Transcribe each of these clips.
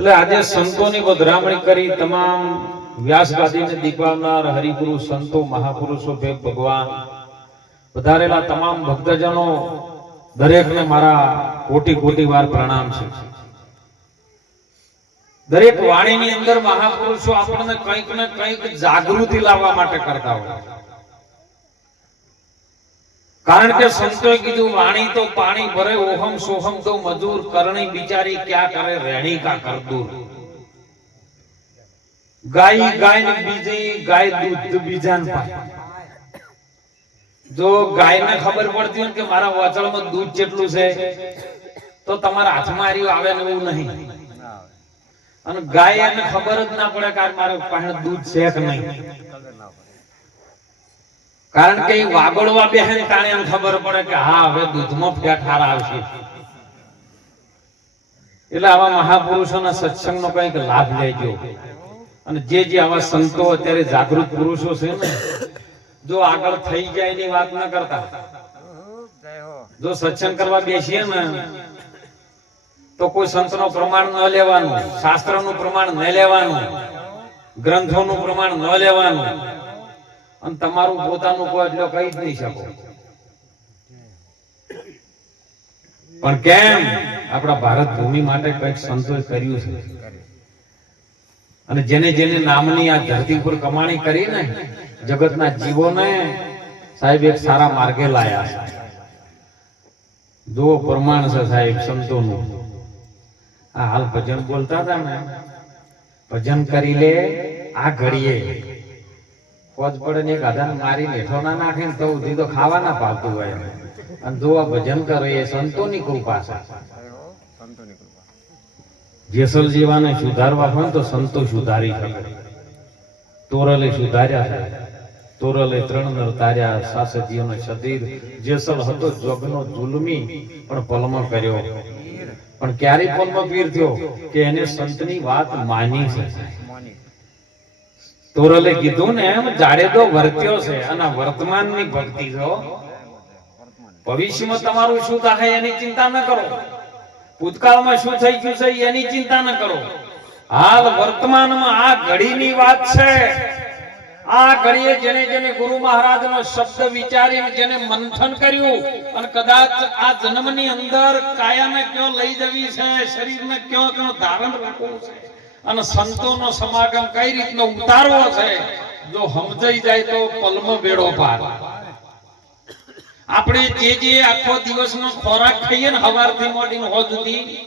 એટલે આજે સંતોની વધરામણી કરી તમામ વ્યાસગાદીને દીપાવનાર હરિગુરુ સંતો, મહાપુરુષો, ભેગ ભગવાન વધારેલા તમામ ભક્તજનો, દરેકને મારા કોટી કોટી વાર પ્રણામ છે. દરેક વાણીની અંદર મહાપુરુષો આપણને કંઈક ને કંઈક જાગૃતિ લાવવા માટે કરતા હોય કારણ કે સંતોએ કીધું, વાણી તો પાણી ભરે, ઓહમ સોહમ તો મજૂર કરણી બિચારી ક્યાં કરે રેણી કા કરદૂર ગાય ગાય ને બીજી, ગાય દૂધ બીજાને પાય. જો ગાયને ખબર પડતી હોય કે મારા વાચળમાં દૂધ જેટલું છે, તો તમારા હાથમાં હાર્યું આવે ને એવું નહીં. અને ગાય એને ખબર જ ના પડે કે મારા પાસે દૂધ છે કે નહીં. કારણ કે વાગોળવા બેહે તાણે એમ ખબર પડે કે હા, હવે દૂધમાં ફેઠાર આવશે. એટલે આવા મહાપુરુષોના સત્સંગનો કંઈક લાભ લેજો. અને જે જે આવા સંતો અત્યારે જાગૃત પુરુષો છે ને, જો આગળ થઈ જાય એની વાત ન કરતા. જો સત્સંગ કરવા બેસીએ ને, તો કોઈ સંતનો પ્રમાણ ન લેવાનું, શાસ્ત્રનું પ્રમાણ ન લેવાનું, ગ્રંથોનું પ્રમાણ ન લેવાનું. અને તમારું પોતાનું કોઈ એટલે કહી જ નહીં શકો. પણ કેમ? આપણા ભારત ભૂમિ માટે કંઈક સંતોષ કર્યું છે. અને જેને જેને નામની આ ધરતી ઉપર કમાણી કરી ને જગતના જીવોને સાહેબ એક સારા માર્ગે લાયા છે. જો પ્રમાણ છે સાહેબ સંતોનું. આ હાલ ભજન બોલતા હતા ને. ભજન કરી લે, આ ઘડીએ. ફોજ પડે ને એક આધાર મારી હેઠો ના નાખે ને તો સુધી તો ખાવા ના હોય. અને જો ભજન કરો એ સંતોની કૃપા છે. જેસલ જીવાને સુધારવા હોય તો સંતો સુધારી શકે. તોરલે સુધાર્યા છે. તોરલે ત્રણ નર તાર્યા સાસજીઓનો શરીર જેસલ હતો જોગનો જુલમી, પણ પલમો કર્યો. પણ ક્યારે પલમો પીર થયો? કે એને સંતની વાત માની છે. તોરલે કીધું ને એમ, જાડે તો વર્ત્યો છે અને વર્તમાનની ભક્તિ જો ભવિષ્યમાં તમારું શું થાય એની ચિંતા ન કરો. ભૂતકાળમાં શું થઈ ગયું છે એની ચિંતા ન કરો. હાલ વર્તમાનમાં આ ઘડીની વાત છે. આ ઘડીએ જેને જેને ગુરુ મહારાજનો શબ્દ વિચારીને જેને મંથન કર્યું અને કદાચ આ જન્મની અંદર કાયાને ક્યાં લઈ જવી છે, શરીરને ક્યાં ક્યાં ધારણ રાખવું છે. અને સંતોનો સમાગમ કઈ રીતનો ઉતારવો છે? જો સમજાઈ જાય તો પલમ બેડો પાર. આપણે જે જે આખો દિવસનો ખોરાક ખાઈએ ને સવારથી મોડીને હોજ સુધી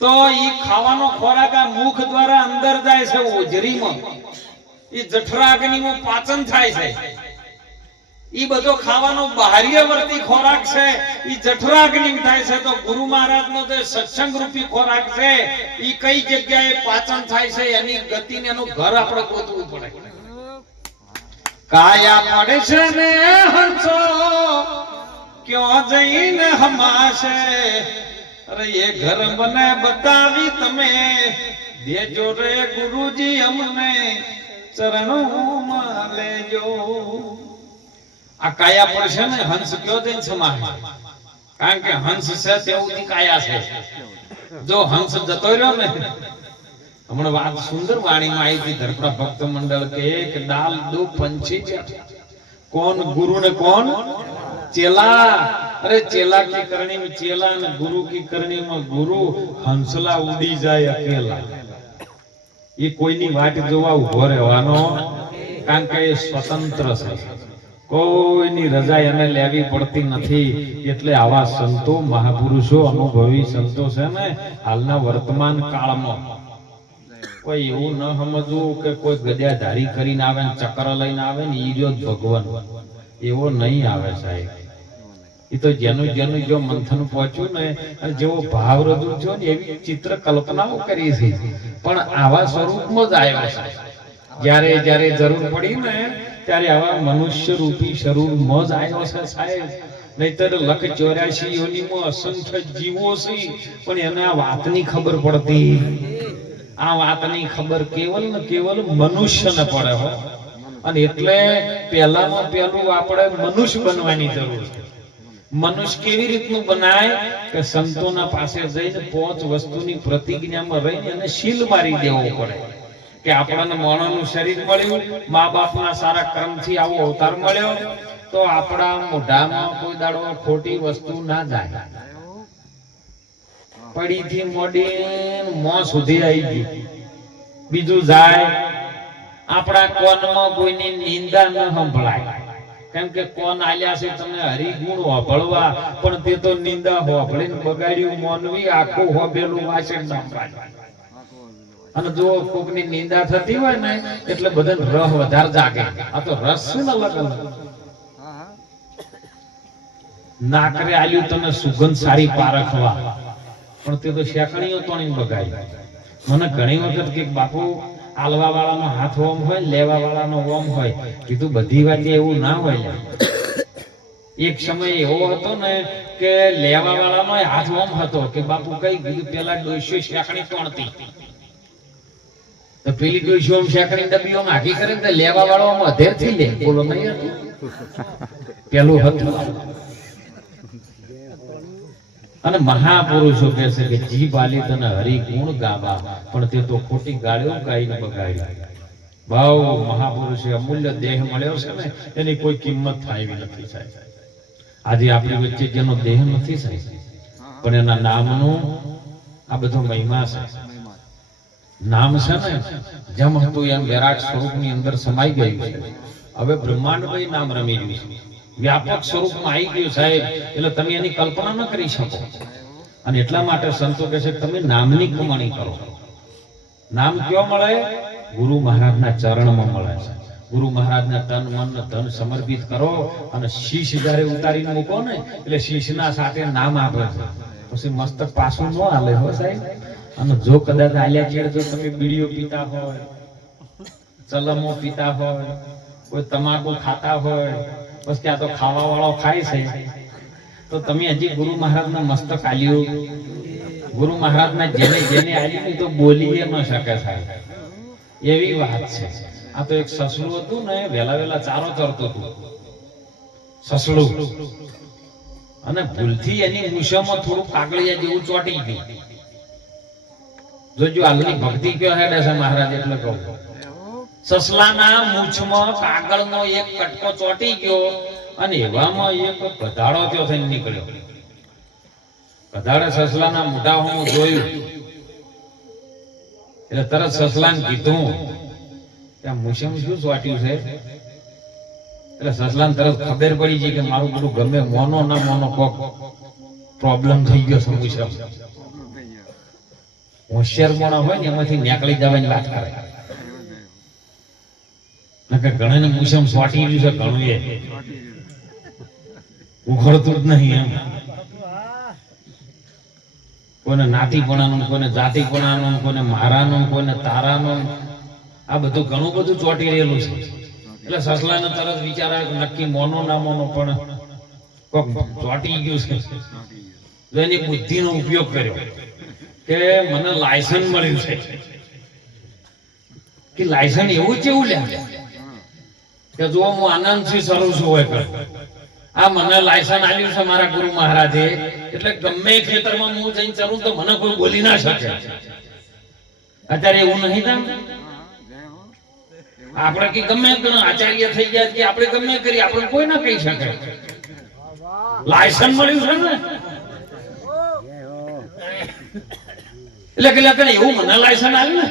તો એ ખાવાનો ખોરાક આ મુખ દ્વારા અંદર જાય છે, ઓજરીમાં. એ જઠરાગ્નિમાં પાચન થાય છે. ઈ બધો ખાવાનો બાહ્યવર્તી ખોરાક છે, ઈ જઠરાગ્નિ થાય છે, તો ગુરુ મહારાજનો જે સત્સંગ રૂપી ખોરાક છે, ઈ કઈ જગ્યાએ પાચન થાય છે, એની ગતિને એનું ઘર આપણે ગોતવું પડે. કાયા પડે છે ને હંસો, ક્યો જઈને હમાશે? અરે એ ઘર મને બતાવી તમે, દેજો રે ગુરુજી અમને, ચરણોમાં લેજો. આ કાયા પર છે ને, હંસ કયો દે સમાય કારણ કે હંસ છે તેવું કાયા છે. જો હંસ જતો રહ્યો ને, હમણાં વાત સુંદર વાણીમાં આવી હતી ધરપડા ભક્ત મંડળ કે એક ડાલ દો પંછી છે. કોણ ગુરુ ને કોણ? ચેલા. અરે ચેલા કી કરણી માં ચેલા ને ગુરુ કી કરણી માં ગુરુ હંસલા ઉડી જાય અકેલા. એ કોઈની વાત જોવા ઊભો રહેવાનો, કારણ કે એ સ્વતંત્ર છે. કોઈની રજા એને લેવી પડતી નથી. એટલે આવા સંતો મહાપુરુષો અનુભવી સંતો છે ને હાલના વર્તમાન કાળમાં. કોઈ એવું ન સમજવું કે કોઈ ગદ્યાધારી કરીને આવે ને ચક્ર લઈને આવે ને ઈ જો ભગવાન. એવો નહીં આવે સાહેબ. એ તો જેનું જેનું જો મંથન પહોંચ્યું ને જેવો ભાવ રજૂ થયો ને એવી ચિત્ર કલ્પનાઓ કરી છે. પણ આવા સ્વરૂપમાં જ આવ્યો છે. જ્યારે જ્યારે જરૂર પડી ને ત્યારે આવા મનુષ્ય રૂપી સ્વરૂપમાં જ આવ્યો છે સાહેબ. નહીતર લખ ચોર્યાસી યોનીમાં અસંખ્ય જીવો છે, પણ એને આ વાતની ખબર પડતી. આ વાતની ખબર કેવલ ને કેવલ મનુષ્યને પડે હો. અને એટલે પહેલામાં પહેલું આપણે મનુષ્ય બનવાની જરૂર છે. મનુષ્ય કેવી રીતનું બનાય કે સંતોના પાસે જઈને પાંચ વસ્તુની પ્રતિજ્ઞામાં રહીને શીલ મારી દેવો પડે. કે આપણને મોણાનું શરીર મળ્યું મા બાપના સારા કર્મથી આવો અવતાર મળ્યો, તો આપણા મોઢામાં કોઈ દાડો ખોટી વસ્તુ ના જાય. પડીથી મોડી મો સુધી આવી ગયું. બીજું જાય, આપણા કોનમાં કોઈની નિંદા ન સંભળાય. કેમ કે કોન આલ્યા છે તમે હરિગુણ હોભળવા પણ તે તો નિંદા હોભળીને બગાડ્યું, મોનવી આખું હોબેલું વાંચે પાડે. અને જો કોકની નિંદા થતી હોય ને, એટલે બધાને રહ વધારે જાગે. આ તો રસ ને અલગ અલગ. નાકરે આલ્યું તમે સુગંધ સારી પારખવા. પણ તે તો શેકણીઓ તોણી બગાડી. મને ઘણી વખત કે બાપુ આલવા વાળાનો હાથ ઓમ હોય લેવા વાળાનો ઓમ હોય. કીધું બધી વાત એવું ના હોય એક સમય એવો હતો ને કે લેવા વાળાનો હાથ ઓમ હતો કે બાપુ કઈ કીધું, પેલા ડોસ્યો શેકણી તોણતી તો પેલી કોઈ શોમ ડબ્બી આમ આઘી કરે તો લેવા વાળો આમ અધેર થઈ લે. બોલો નહીં પેલું હતું. અને મહાપુરુષો કહે છે કે જી બાલી તને હરિ ગુણ ગાવા. પણ તે તો ખોટી ગાળ્યો ગાઈને બગાડી ભાવ મહાપુરુષે અમૂલ્ય દેહ મળ્યો છે ને, એની કોઈ કિંમત થાય એવી નથી સાહેબ. આજે આપણી વચ્ચે જેનો દેહ નથી સાહેબ, પણ એના નામનું આ બધો મહિમા છે. નામ છે ને, જેમ હતું એમ વિરાટ સ્વરૂપની અંદર સમાઈ ગયું છે. હવે બ્રહ્માંડમય નામ રમી રહ્યું છે. વ્યાપક સ્વરૂપમાં આવી ગયું સાહેબ, એટલે તમે એની કલ્પના ન કરી શકો. અને એટલા માટે સંતો કહે છે, તમે નામની કમાણી કરો. નામ કયો મળે? ગુરુ મહારાજના ચરણમાં મળે છે. ગુરુ મહારાજના તન, મન, ધન સમર્પિત કરો અને શીશ જ્યારે ઉતારીને મૂકો ને, એટલે શીશના સાથે નામ આપે છે. પછી મસ્તક પાછું ન હાલે હો સાહેબ. અને જો કદાચ આલ્યા ચેડ જો તમે બીડીઓ પીતા હોય, ચલમો પીતા હોય, કોઈ તમાકુ ખાતા હોય, બસ ત્યાં તો ખાવા વાળો ખાય છે. તો તમે હજી ગુરુ મહારાજના મસ્તક આલ્યું. ગુરુ મહારાજના જેને જેને આલી તો બોલી ન શકે સાહેબ. એવી વાત છે. આ તો એક સસલું હતું ને, વેલા વેલા ચારો ચરતું હતું. સસલું. અને ભૂલથી એની મૂછામાં થોડું કાગળિયા જેવું ચોટી ગયું. જોજો હાલની ભક્તિ કયો હેડે છે મહારાજ, એટલે કહું. સસલાના મૂછમાં કાગળનો એક કટકો ચોટી ગયો અને એવામાં એક પધાડો થયો થઈને નીકળ્યો. પધાડે સસલાના મોઢા હું જોયું. એટલે તરત સસલાને કીધું, કે મૂછમ શું ચોટ્યું છે? એટલે સસલાને તરત ખબર પડી ગઈ કે મારું બધું ગમે, મોનો ના મોનો કોક પ્રોબ્લેમ થઈ ગયો છે હોશિયાર મોણા હોય ને એમાંથી નીકળી જવાની વાત કરે. નકર ઘણાને મૂછામ સ્વાટી ગયું છે ઘણું એ ઉખડતું જ નહીં એમ. કોને નાતીપણાનું કોને જાતિપણાનું કોને મારાનું કોને તારાનું. આ બધું ઘણું બધું ચોટી રહેલું છે. એટલે સસલાને તરત વિચાર આવે નક્કી મોનો ના મોનો, પણ કોક ચોટી ગયું છે. એની બુદ્ધિનો ઉપયોગ કર્યો. કે મને લાયસન્સ મળ્યું છે. કે લાયસન્સ એવું કેવું લે? કે જો હું આનંદથી સરું છું હોય કર આ મને લાયસન્સ આલ્યું છે મારા ગુરુ મહારાજે. એટલે ગમે ખેતરમાં હું જઈને ચરું તો મને કોઈ બોલી ના શકે. અત્યારે એવું નહીં ને? આપણે કે ગમે આચાર્ય થઈ ગયા કે આપણે ગમે કરી આપણે કોઈ ના કહી શકે. લાયસન્સ મળ્યું છે ને? એટલે કે લગન એવું મને લાયસન આવ્યું ને.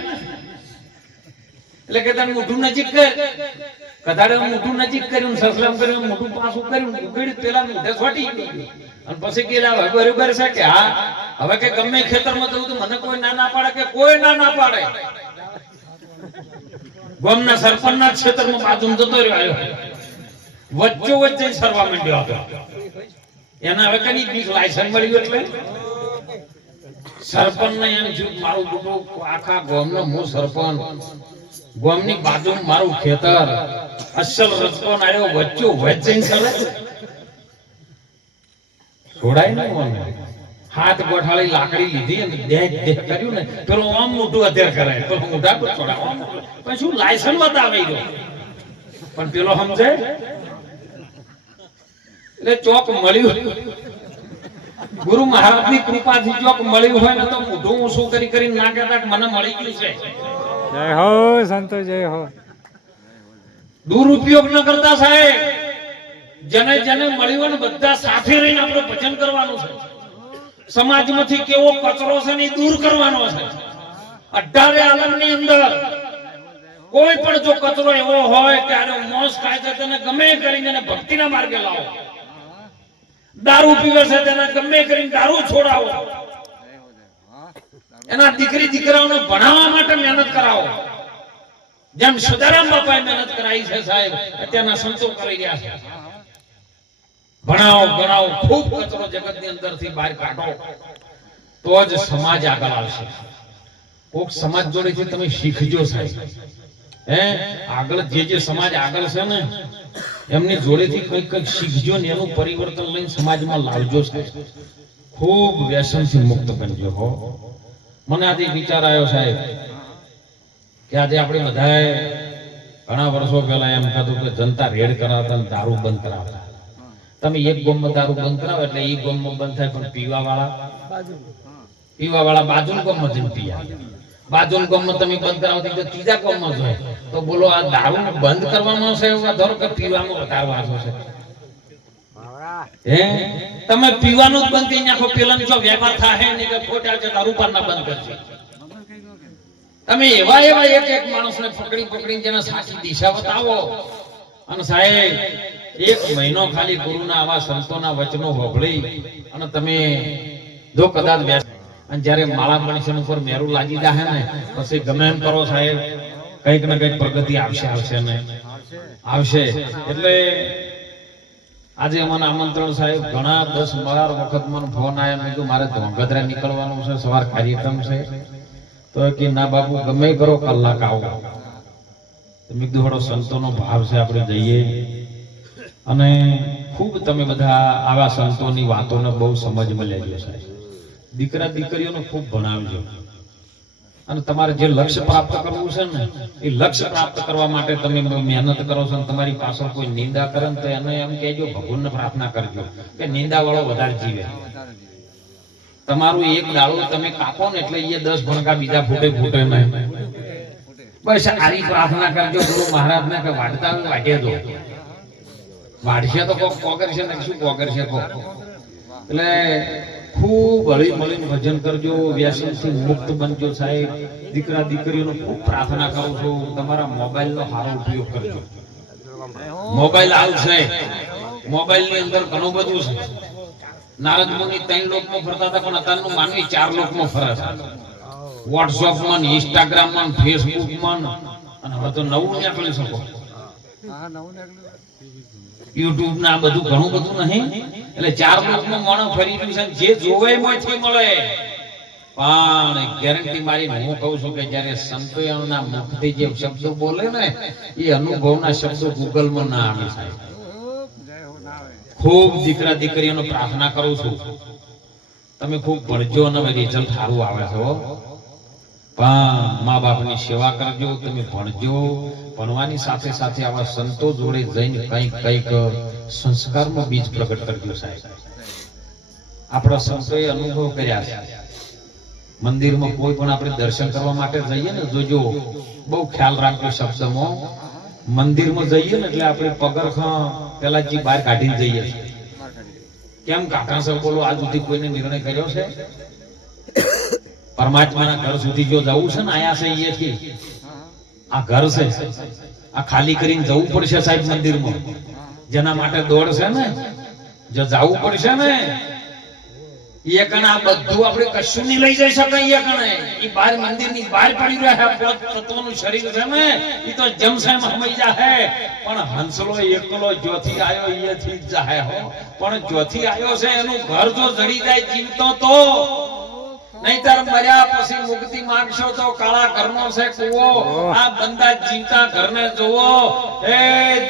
એટલે કે તને મોઢું નજીક કર. કદાડે મોઢું નજીક કર્યું સસલમ કર્યું, મોઢું પાછું કર્યું ઉગડ્યું પેલા મોઢે છોટી અને પછી કે લા હવે બરોબર છે કે હા, હવે કે ગમે ખેતરમાં જવું તો મને કોઈ ના ના પાડે કે કોઈ ના ના પાડે? ગામના સરપંચના ક્ષેત્રમાં બાજુમાં જતો રહ્યો વચ્ચો વચ્ચે સરવા માંડ્યો હતો એના હવે કની બીક લાયસન્સ મળ્યું એટલે? સરપંચ ને એમ જો આખા મારું ખેતર. અસલ વચ્ચો હાથ ગોઠાળી લાકડી લીધી અને કર્યું ને, પેલો આમ મોટું અત્યાર કરે તો મોઢા પર છોડાવ પણ લાયસન્સ બતાવે ગયો. પણ પેલો સમજે? એટલે ચોક મળ્યું. ગુરુ મહારાજની કૃપાથી જો મળ્યું હોય ને તો મોઢું ઊંચું કરી કરી ના કહેતા કે મને મળી ગયું છે. જય હો સંતો જય હો. દુરુપયોગ ન કરતા સાહેબ. જેને જેને મળ્યું હોય ને બધા સાથે રહીને આપણે ભજન કરવાનું છે. સમાજમાંથી કેવો કચરો છે ને દૂર કરવાનો છે. અઢારે આલમની અંદર કોઈ પણ જો કચરો એવો હોય કે આનો મોસ ખાય છે તેને ગમે કરીને ભક્તિના માર્ગે લાવો. દારૂ પીવે છે, તેને ગમે કરીને દારૂ છોડાવો. એના દીકરી દીકરાઓને ભણાવવા માટે મહેનત કરાવો. જેમ સદારામ બાપાએ મહેનત કરાવી છે સાહેબ, અત્યારના સંતો કરી રહ્યા છે. ભણાવો ગણાવો ખૂબ કચરો અંદરથી બહાર કાઢો. તો જ સમાજ આગળ આવશે. કોક સમાજ જોડેથી તમે શીખજો સાહેબ. હે? આગળ જે જે સમાજ આગળ છે ને એમની જોડેથી કંઈક કંઈક શીખજો ને એનું પરિવર્તન લઈને સમાજમાં લાવજો ખૂબ વ્યસનથી મુક્ત કરજો હો. મને આજે વિચાર આવ્યો સાહેબ કે આજે આપણે બધાએ ઘણા વર્ષો પહેલા એમ કહેતું કે જનતા રેડ કરાવતા ને દારૂ બંધ કરાવતા. તમે એક ગોમમાં દારૂ બંધ કરાવો એટલે એ ગોમમાં બંધ થાય પણ પીવા વાળા પીવા વાળા બાજુ ગોમમાં જઈને પીયા. બાજુ ગોમમાં તમે બંધ કરાવો તો ત્રીજા ગોમમાં જોઈએ તો બોલો, આ દારૂ બંધ કરવાનો છે એવા ધરો કે પીવામાં વધારવાનો છે? તમે પીવાનું જ બંધ કરી નાખો. પેલા જો વ્યવહાર થાય ને કે ખોટા છે, દારૂ પારના બંધ કરશે તમે એવા એવા એક એક માણસને પકડી પકડી જેને સાચી દિશા બતાવો. અને સાહેબ, એક મહિનો ખાલી ગુરુના આવા સંતોના વચનો હોભળી અને તમે જો કદાચ અને જ્યારે માળા મનુષ્ય ઉપર મેરું લાગી જાય ને, પછી ગમે એમ કરો સાહેબ, કંઈક ને કંઈક પ્રગતિ આવશે આવશે ને. આવશે. એટલે આજે મને આમંત્રણ સાહેબ, ઘણા દસ બાર વખત મને ફોન આવ્યો મેં કીધું, મારે ધોંગધરા નીકળવાનું છે, સવાર કાર્યક્રમ છે. તો કે, ના બાપુ, ગમે કરો, કલાક આવો. મેં કીધું થોડો સંતોનો ભાવ છે, આપણે જઈએ. અને ખૂબ તમે બધા આવા સંતોની વાતોને બહુ સમજમાં લેજો સાહેબ. દીકરા દીકરીઓને ખૂબ ભણાવજો અને તમારે જે લક્ષ્ય પ્રાપ્ત કરવું છે ને, એ લક્ષ્ય પ્રાપ્ત કરવા માટે તમે મહેનત કરો છો અને તમારી પાછળ કોઈ નિંદા કરે ને તો એને એમ કહેજો, ભગવાનને પ્રાર્થના કરજો કે નિંદા વાળો વધારે જીવે. તમારું એક દાડો તમે કાપો ને એટલે એ દસ ભણકા બીજા ફૂટે ફૂટે નહીં. બસ આવી પ્રાર્થના કરજો, ગુરુ મહારાજ ને કે વાઢતા વાઢે દો. વાઢશે તો કોક કોગરશે ને શું કોગરશે કોક? એટલે ખૂબ હળી મળીને ભજન કરજો, વ્યસનથી મુક્ત બનજો સાહેબ. દીકરા, દીકરીઓનો ખૂબ પ્રાર્થના કરું છું, તમારા મોબાઈલનો સારો ઉપયોગ કરજો. મોબાઈલ આવશે મોબાઈલની અંદર ઘણું બધું છે. નારદ મુનિ ત્રણ લોકમાં ફરતા હતા, પણ અત્યારનું માનવી ચાર લોકમાં ફરે છે. વોટ્સઅપમાં ઇન્સ્ટાગ્રામમાં ફેસબુકમાં અને હવે તો નવું નીકળી શકો. યુટ્યુબ ના બધું ઘણું બધું નહીં. એટલે ચાર લોકમાં મોણો ફરી રહ્યું છે જે જોવે એમાંથી મળે. પણ ગેરંટી મારી હું કહું છું કે જ્યારે સંતોના મુખથી જે શબ્દો બોલે ને, એ અનુભવના શબ્દો ગૂગલમાં ના આવે સાહેબ. ખૂબ દીકરા દીકરીઓનો પ્રાર્થના કરું છું. તમે ખૂબ ભણજો અને રિઝલ્ટ સારું આવે છે પણ મા બાપની સેવા કરજો, તમે ભણજો. ભણવાની સાથે સાથે આવા સંતો જોડે જઈને કંઈક કંઈક સંસ્કારમાં બીજ પ્રગટ કરજો સાહેબ. આપણા સંતોએ અનુભવ કર્યા છે. મંદિરમાં કોઈ પણ આપણે દર્શન કરવા માટે જઈએ ને જોજો બહુ ખ્યાલ રાખજો શબ્દમાં. મંદિરમાં જઈએ ને એટલે આપણે પગરખા પેલા જે બહાર કાઢીને જઈએ છીએ. કેમ? કાકા સર બોલો, આજ સુધી કોઈને નિર્ણય કર્યો છે? પરમાત્માના ઘર સુધી જો જવું છે ને, આયા છે અહીંયાથી આ ઘર છે. આ ખાલી કરીને જવું પડશે સાહેબ મંદિરમાં. જેના માટે દોડ ને, જો જવું પડશે ને એ બધું આપણે કશું નહીં લઈ જઈ શકાય એ એ બહાર મંદિરની બહાર પડી રહ્યા છે તત્વનું શરીર છે ને એ તો જમસેમ હમાઈ જાહે પણ હંસલો એકલો જ્યોથી આયો એથી જાહે હો. પણ જ્યોથી આયો છે, એનું ઘર જો જડી જાય જીવતો તો નહીતર મર્યા પછી મુક્તિ માંગશો તો કાળા ઘરનો છે કુવો. આ બંદા જીવતા ઘરને જોવો એ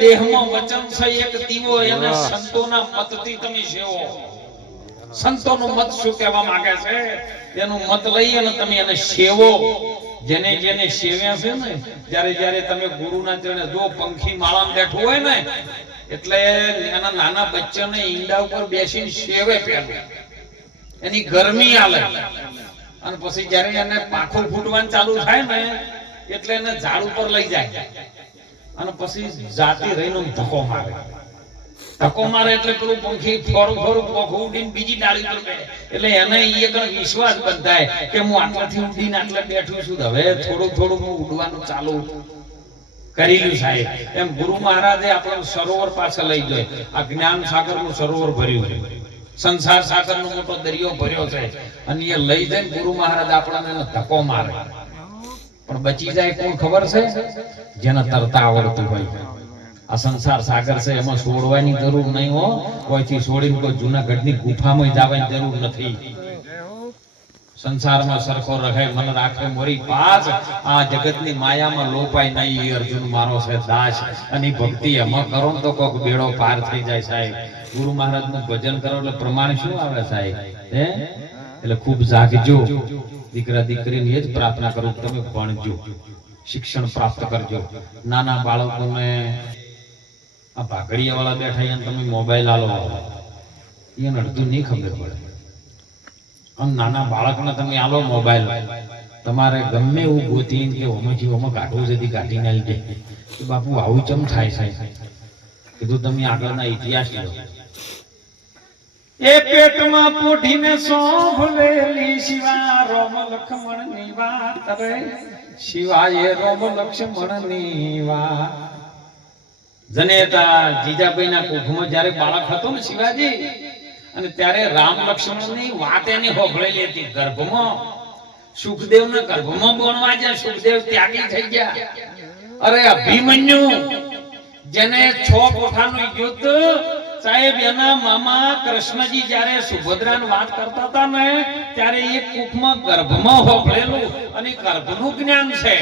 દેહમાં વચન છે એક દીવો. એને સંતોના મતથી તમે સેવો સંતોનું મત શું કહેવા માંગે છે? તેનું મત લઈ અને તમે એને સેવો. જેને જેને સેવ્યા છે ને જ્યારે જ્યારે તમે ગુરુના ચરણે જો પંખી માળામાં બેઠું હોય ને એટલે એના નાના બચ્ચાને ઈંડા ઉપર બેસીને સેવે પેલું એની ગરમી આલે. અને પછી જયારે એને પાંખો ફૂટવાનું ચાલુ થાય ને, એટલે એને ઝાડ ઉપર લઈ જાય. અને પછી જાતિ રહીનો ધક્કો મારે. ધક્કો મારે એટલે પેલું પંખી ફોરું ફોરું પંખું ઉડીને બીજી ડાળી પર એટલે એને એક વિશ્વાસ બંધાય કે હું આટલાથી ઉડીને આટલે બેઠું છું. હવે થોડું થોડું હું ઉડવાનું ચાલુ કરેલું સાહેબ. એમ ગુરુ મહારાજે આપણું સરોવર પાસે લઈ જાય આ જ્ઞાન સાગરનું સરોવર ભર્યું. છે સંસાર સાગર નો મોટો દરિયો ભર્યો છે. અને એ લઈ જઈને ગુરુ મહારાજ આપણને ધક્કો મારે. પણ બચી જાય કોણ ખબર છે? જેને તરતા આવડતું હોય. આ સંસાર સાગર છે, એમાં છોડવાની જરૂર નહીં હો. કોઈથી છોડીને કોઈ જૂનાગઢની ગુફામાં જવાની જરૂર નથી. સંસારમાં સરખો રહે, મન રાખે, મોરી પાસ આ જગતની માયામાં લોપાય નહીં અર્જુન મારો છે દાસ. અને ભક્તિ એમાં કરો તો કોક બેડો પાર થઈ જાય સાહેબ. ગુરુ મહારાજનું ભજન કરો એટલે પ્રમાણ શું આવે સાહેબ? એટલે ખૂબ જાગજો. દીકરા દીકરીની જ પ્રાર્થના કરું તમે ભણજો. શિક્ષણ પ્રાપ્ત કરજો. નાના બાળકોને આ ભાગડિયા વાળા બેઠા અને તમે મોબાઈલ આલો એને અડધું નહીં ખબર પડે. આમ નાના બાળકને તમે આલો મોબાઈલ. તમારે ગમે એવું ગોતી કે ઓમેથી ઓમાં કાઢવું જતી કાઢીને આવી જાય કે બાપુ, આવું ચમ થાય સાહેબ? કીધું, તમે આગળના ઇતિહાસ લો. એ પેટમાં પોઢીને સોંભ લેલી શિવા રોમ લક્ષ્મણની વાત રે. શિવાય રોમ લક્ષ્મણની વાત. જનેતા જીજાબાઈના કુખમાં જયારે બાળક હતો ને શિવાજી, અને ત્યારે રામ લક્ષ્મણની વાત એની હોભળેલી હતી ગર્ભમાં. સુખદેવ ના ગર્ભમાં બોણવા જ્યાં સુખદેવ ત્યાગી થઈ ગયા. અરે અભિમન્યુ, જેને છ કોઠાનું યુદ્ધ સાહેબ એના મામા કૃષ્ણજી જ્યારે સુભદ્રાની વાત કરતા હતા ને ત્યારે એ કુખમાં ગર્ભમાં હોભળેલું અને ગર્ભનું જ્ઞાન છે.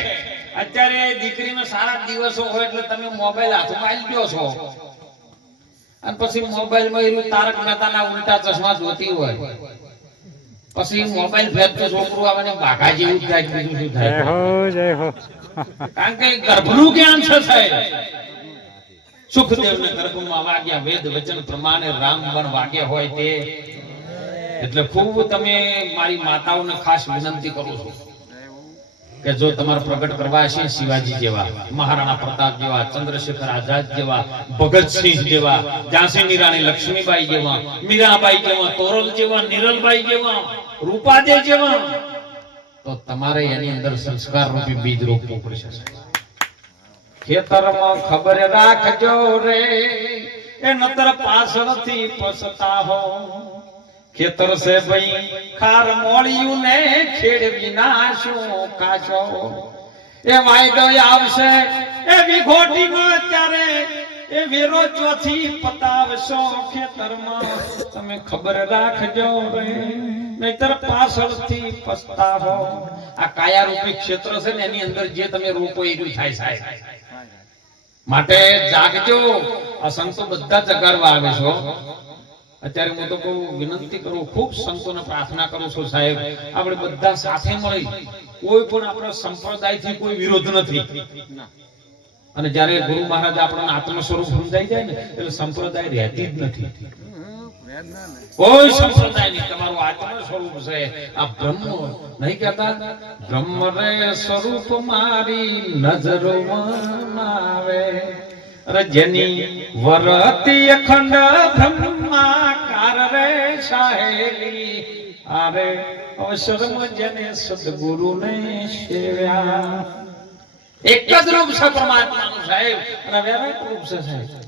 અત્યારે દીકરીનો સારા દિવસો હોય એટલે તમે મોબાઈલ હાથમાં આવી ગયો છો. અને પછી મોબાઈલમાં તારક મહેતાના ઉલટા ચશ્મા જોતી હોય. પછી મોબાઈલ ફેરતો છોકરું આવે ને બાઘા જેવું થાય બીજું શું થાય? કારણ કે ગર્ભનું જ્ઞાન છે સાહેબ. સુખદેવ ને ગર્ભમાં વાગ્યા વેદ વચન પ્રમાણે રામ બન વાગ્યા હોય તે. એટલે ખૂબ તમે મારી માતાઓને ખાસ વિનંતી કરું છું કે જો તમારે પ્રગટ કરવા છે શિવાજી જેવા મહારાણા પ્રતાપ જેવા ચંદ્રશેખર આઝાદ જેવા ભગતસિંહ જેવા ઝાંસીની રાણી લક્ષ્મીબાઈ જેવા મીરાબાઈ જેવા તોરલ જેવા નિરલબાઈ જેવા રૂપાદે જેવા તો તમારે એની અંદર સંસ્કાર રૂપી બીજ રોપવું પડશે ખેતરમાં ખબર રાખજો રે. એ નતર પાછળથી પછતાહો ખેતર સે ભાઈ, ખાર મોળિયું ને ખેડ વિનાશું કાચો? એ વાયદો આવશે, એ વિઘોટીમાં ત્યારે એ વેરો ચોથી પતાવશો ખેતરમાં. તમે ખબર રાખજો રે. નહીતર પાછળથી પસ્તાવો આ કાયા રૂપી ક્ષેત્ર છે ને, એની અંદર જે તમે રોપો એ રહ્યું થાય સાહેબ. માટે જાગજો. આ સંતો બધા જગાડવા આવે છો. અત્યારે હું તો બહુ વિનંતી કરું, ખૂબ સંતોને પ્રાર્થના કરું છું સાહેબ. આપણે બધા સાથે મળી કોઈ પણ આપણા સંપ્રદાયથી કોઈ વિરોધ નથી. અને જ્યારે ગુરુ મહારાજ આપણને આત્મ સ્વરૂપ સમજાઈ જાય ને, એટલે સંપ્રદાય રહેતી જ નથી. કોઈ સંપ્રદાય નહીં તમારું આત્મ સ્વરૂપ છે? આ બ્રહ્મ. નહીં કહેતા? બ્રહ્મ રે સ્વરૂપ મારી નજરોમાં આવે. અરે જેની વરતી અખંડ બ્રહ્માકાર રે સાહેલી. અરે અવસરમ જેને સદગુરુને સેવ્યા. એક જ રૂપ છે પરમાત્માનું સાહેબ. અને વેરાટ રૂપ છે સાહેબ.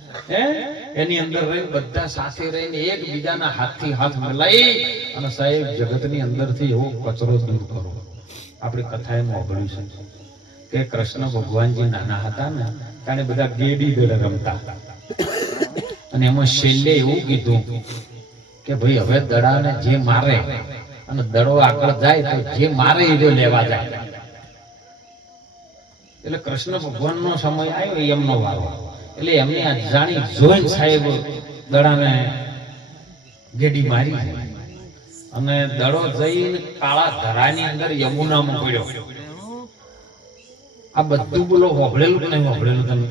એની અંદર રહી બધા સાથે રહીને એકબીજાના હાથથી હાથ મલાઈ અને સાહેબ, જગતની અંદરથી એવો કચરો દૂર કરો. આપણે કથા એમાં સાંભળ્યું છે. કે કૃષ્ણ ભગવાનજી નાના હતા ને, ત્યારે બધા ગેડી દળ રમતા. અને એમાં છેલ્લે એવું કીધું કે ભાઈ, હવે દડાને જે મારે અને દડો આગળ જાય તો જે મારે એ લેવા જાય. એટલે કૃષ્ણ ભગવાન નો સમય આવ્યો એમનો વારો એટલે એમને આ જાણી જોઈને સાહેબ દડાને ગેડી મારી અને દડો જઈને કાળા ધરાની અંદર યમુનામાં પડ્યો. આ બધું બોલો હોભળેલું કે નહીં હોભળેલું તમે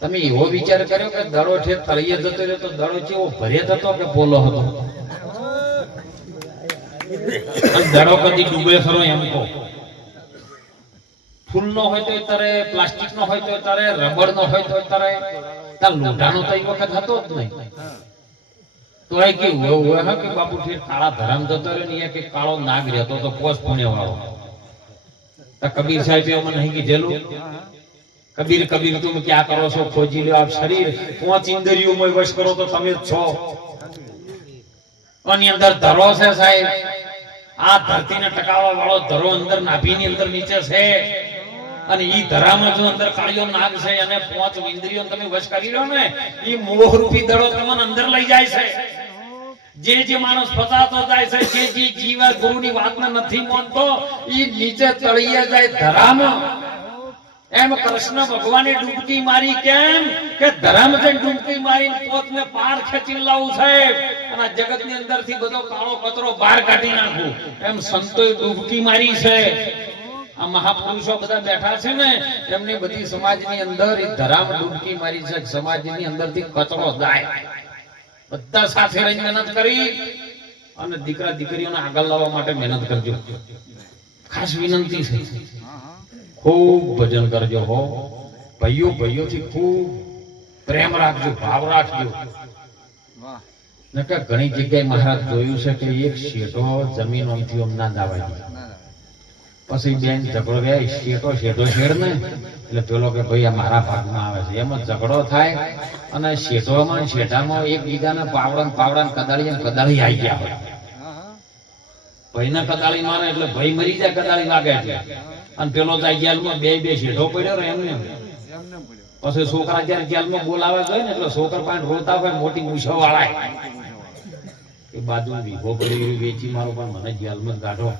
તમે એવો વિચાર કર્યો કે દડો છે તળિયે જતો રહ્યો તો દડો કેવો ભરે થતો કે પોલો હતો? દડો કદી ડૂબે ખરો એમ કહો. ફૂલનો હોય તો અત્યારે પ્લાસ્ટિક નો હોય તો અત્યારે રબર નો હોય તો તરે. તાર લોઢાનો તો એક વખત હતો જ નહીં. તો એ એવું હોય હા કે બાપુ ઠેર કાળા ધરામ જતો રહ્યો ને કે કાળો નાગ રહેતો તો કોસ પુણે વાળો કબીર સાહેબ મને નહીં કીધેલું, કબીર કબીર, તું ક્યાં કરો છો? ખોજી લો આપ શરીર. પાંચ ઇન્દ્રિયોમાં વશ કરો તો તમે જ છો. આની અંદર ધરો છે સાહેબ. આ ધરતીને ટકાવવા વાળો ધરો અંદર નાભીની અંદર નીચે છે. અને ઈ ધરામાં જો અંદર કાળિયો નાગ છે અને પાંચ ઇન્દ્રિયો તમે વશ કરી લો ને, ઈ મોહ રૂપી દડો તમને અંદર લઈ જાય છે. જે જે માણસ ફસાતો જાય છે, જે જે જીવ ગુરુની વાતને નથી માનતો, ઈ નીચે તળિયે જાય ધરામાં. એમ કૃષ્ણ ભગવાને ડૂબકી મારી કેમ કે ધરમ છે ડૂબકી મારી પોતને પાર ખેંચી લાવું છે. અને જગતની અંદરથી બધો કાળો કચરો બહાર કાઢી નાખું. એમ સંતોએ ડૂબકી મારી છે. આ મહાપુરુષો બધા બેઠા છે ને એમની બધી સમાજની અંદર ધરામ ડૂબકી મારી છે સમાજની અંદરથી કચરો જાય. બધા સાથે રહી મહેનત કરી અને દીકરા દીકરીઓને આગળ લાવવા માટે મહેનત કરજો. ખાસ વિનંતી છે. ખૂબ ભજન કરજો હો. ભાઈઓ ભાઈઓથી ખૂબ પ્રેમ રાખજો ભાવ રાખજો. નકર ઘણી જગ્યાએ મહારાજ જોયું છે કે એક શેઠો જમીન આમથી આમ ના દાવાય. પછી બેન ઝઘડો ગયા શેઠો શેઠો શેર ને એટલે પેલો કે ભાઈ આ મારા ભાગમાં આવે છે. એમાં ઝઘડો થાય અને શેઠોમાં ને શેઠામાં એકબીજાને પાવડા ને પાવડા ને કદાળી કદાળી આવી ગયા હોય. ભાઈને કદાળી મારે એટલે ભાઈ મરી જાય, કદાળી લાગે એટલે અને પેલો જાય જેલમાં બે બે શેઠો પડ્યો રહે એમને. પછી છોકરા જયારે જેલમાં બોલાવે ગયો ને એટલે છોકરા પાસે રોતા હોય, મોટી મૂછો વાળા એ બાજુ વીઘો પડી વેચી મારો પણ મને જેલમાં કાઢો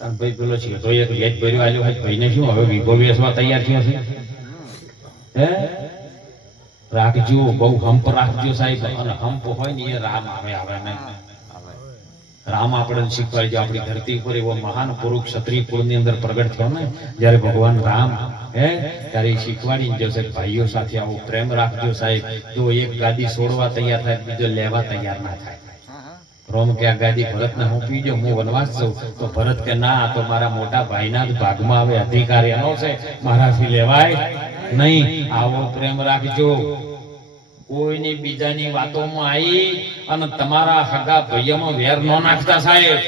ભાઈ પેલો શેઠો એક વેચ ભર્યો. આલ્યો હોય ભાઈને શું? હવે વિભો વેચવા તૈયાર થયો છે. હે? રાખજો, બહુ હંપ રાખજો સાહેબ. અને હંપ હોય ને એ રામ આવે આવે ને રામ આપણને શીખવાડી આપણી ધરતી ઉપર એવો મહાન પુરુષ ક્ષત્રિય કુળની અંદર પ્રગટ થયો ને, જ્યારે ભગવાન રામ, હે? ત્યારે શીખવાડી જશે ભાઈઓ સાથે આવો પ્રેમ રાખજો સાહેબ. જો એક ગાદી છોડવા તૈયાર થાય, બીજો લેવા તૈયાર ના થાય. રોમ કે આ ગાદી ભરતને હું પીજો, હું વનવાસ છું. તો ભરત કે, ના, તો મારા મોટા ભાઈના જ ભાગમાં આવે અધિકાર એનો છે. મારાથી લેવાય નહીં. આવો પ્રેમ રાખજો. કોઈની બીજાની વાતોમાં આવી અને તમારા હગા ભાઈઓમાં વેર ન નાખતા સાહેબ.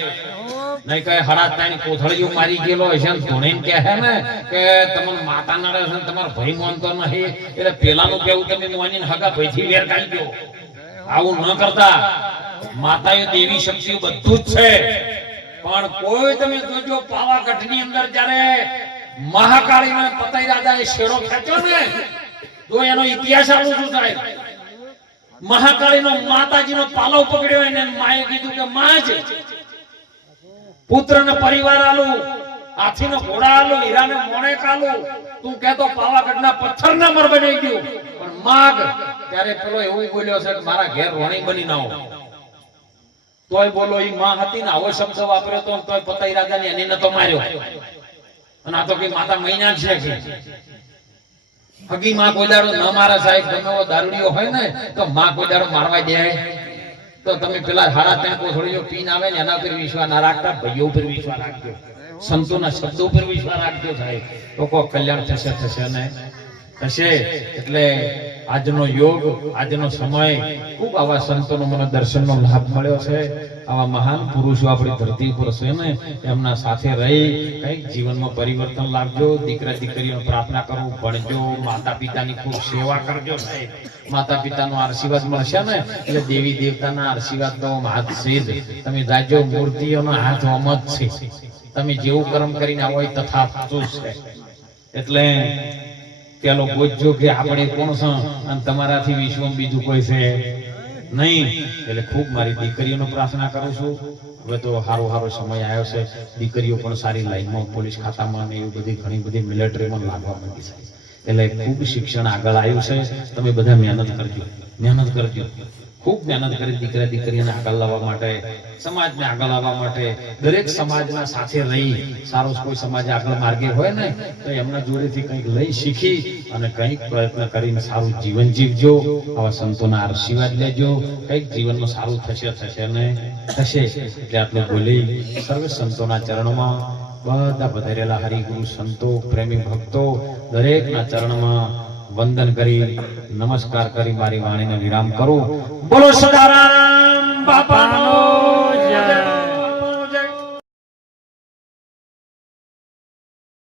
નહીં કઈ હરા તાણી કોથળીઓ મારી ગયેલો હશે ધૂણીને કહે ને કે તમને માતા ના ને તમારો ભાઈ માનતો નહીં. એટલે પેલાનું કેવું તમે માનીને હગા ભાઈથી વેર કાઢી આવું ન કરતા. માતાએ દેવી શક્તિઓ બધું જ છે. પણ કોઈ તમે જોજો, પાવાગઢની અંદર જ્યારે મહાકાળીને પતાઈ એ શેરો ખેંચ્યો ને, તો એનો ઇતિહાસ આવું શું થાય મહાકાળી નો માતાજી નો પાલો પકડ્યો એને માએ કીધું કે માં જ પુત્રને પરિવાર આલું, હાથીનો ઘોડા આલું, હીરાને મોણે આલું તું કહેતો પાવાગઢના પથ્થરના મર બની ગયું. પણ માગ, ત્યારે પેલો એવું બોલ્યો છે કે, મારા ઘેર રોણી બની ના આવો. તોય બોલો, ઈ માં હતી ને આવો શબ્દ વાપર્યો તો તોય પતાઈ રાજાને એને નતો માર્યો. અને આ તો કઈ માતા મહિના છે હગી માં કોઈ ન મારા સાહેબ તમે દારૂડીઓ હોય ને, તો માં કોઈ દાડો મારવા દે. તો તમે પેલા હારા ત્રણ કોથળીઓ પીન આવે ને એના ઉપર વિશ્વાસ ના રાખતા, ભાઈઓ ઉપર વિશ્વાસ રાખજો. સંતોના શબ્દો ઉપર વિશ્વાસ રાખજો સાહેબ. તો કોઈ કલ્યાણ થશે થશે ને? થશે. એટલે આજનો યોગ, આજનો સમય, ખૂબ આવા સંતોનો મને દર્શનનો લાભ મળ્યો છે. આવા મહાન પુરુષો આપણી ધરતી ઉપર છે ને, એમના સાથે રહી કંઈક જીવનમાં પરિવર્તન લાવજો, દીકરા દીકરીઓ પ્રાર્થના કરો, ભણજો માતા પિતાની ખૂબ સેવા કરજો માતા પિતાનો આશીર્વાદ મળશે ને, એટલે દેવી દેવતાના આશીર્વાદનો હાથ છે તમે જાજો, મૂર્તિઓનો હાથ ઓમ જ છે. તમે જેવું કર્મ કરીને આવો તથા છે. એટલે પેલો બોજો કે આપણે કોણ છે? અને તમારાથી વિશ્વમાં બીજું કોઈ છે? નહીં. એટલે ખૂબ મારી દીકરીઓનો પ્રાર્થના કરું છું. હવે તો સારો સારો સમય આવ્યો છે. દીકરીઓ પણ સારી લાઈનમાં, પોલીસ ખાતામાં ને એવી બધી ઘણી બધી મિલિટરીમાં લાગવા માંડી છે. એટલે ખૂબ શિક્ષણ આગળ આવ્યું છે. તમે બધા મહેનત કરજો. મહેનત કરજો. ખૂબ મહેનત કરી દીકરા દીકરીને આગળ લાવવા માટે, સમાજને આગળ લાવવા માટે, દરેક સમાજના સાથે રહી, સારો કોઈ સમાજ આગળ માર્ગે હોય ને, તો એમના જોડેથી કંઈક લઈ શીખી અને કંઈક પ્રયત્ન કરીને સારું જીવન જીવજો, આવા સંતોના આશીર્વાદ લેજો, કંઈક જીવનમાં સારું થશે થશે ને થશે, એટલે આપણે બોલી સર્વે સંતોના ચરણમાં બધા પધારેલા હરિગુરુ સંતો, પ્રેમી ભક્તો, દરેકના ચરણમાં વંદન કરી નમસ્કાર કરી મારી વાણીને વિરામ કરું. બોલો સદારામ બાપાનો